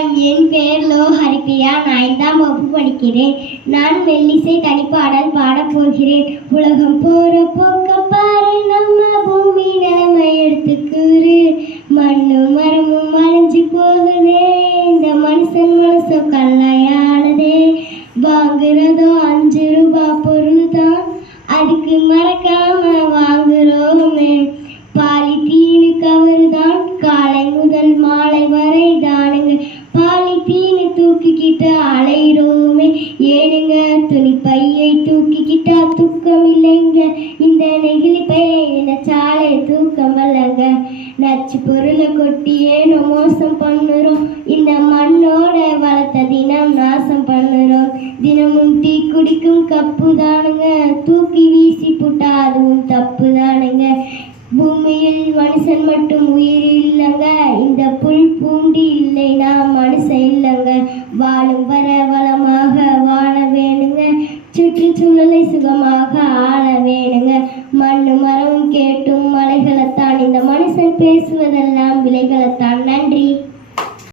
வணக்கம். என் பெயர் லோ ஹரிப்பிரியா. நான் 5ஆம் வகுப்பு படிக்கிறேன். நான் மெல்லிசை தனிப்பாடல் பாடப் போகிறேன். உலகம் போற போக்க பாரு, நம்ம பூமி நிலைமை எடுத்துக்கூறு. மண்ணும் மரமும் அழிஞ்சு போகுதே, இந்த மனுஷன் மனசும் கல்லையாடுதே. வாங்குறதோ 5 ரூபாய் பொருள் தான், அதுக்கு மறக்காம வாங்குறோமே. பாலித்தீனு கவர் தான், காலை முதல் மாலை வரை தானுங்க. பாலித்தீனு தூக்கிக்கிட்டு அலையிறோமே ஏனுங்க. துணி பையை தூக்கிக்கிட்டா தூக்கம் இல்லைங்க. இந்த நெகிழி பையை நினைச்சாலே தூக்கம் வரலங்க. நச்சு பொருளை கொட்டி ஏனோ மோசம் பண்ணுறோம். இந்த மண்ணோட வளர்த்த தினம் நாசம் பண்ணுறோம். தினமும் டீ குடிக்கும் கப்பு தானுங்க, தூக்கி வீசி புட்டா அதுவும் தப்பு தானுங்க. பூமியில் மனுஷன் மட்டும் உயிர் இல்லைங்க, இந்த புல் பூண்டி இல்லைனா மனுஷன் இல்லைங்க. வாழும் வர வளமாக வாழ வேணுங்க, சுற்றுச்சூழலை சுகமாக ஆள வேணுங்க. மண்ணு மரம் கேட்டும் மலைகளைத்தான், இந்த மனுஷன் பேசுவதெல்லாம் விலைகளைத்தான்.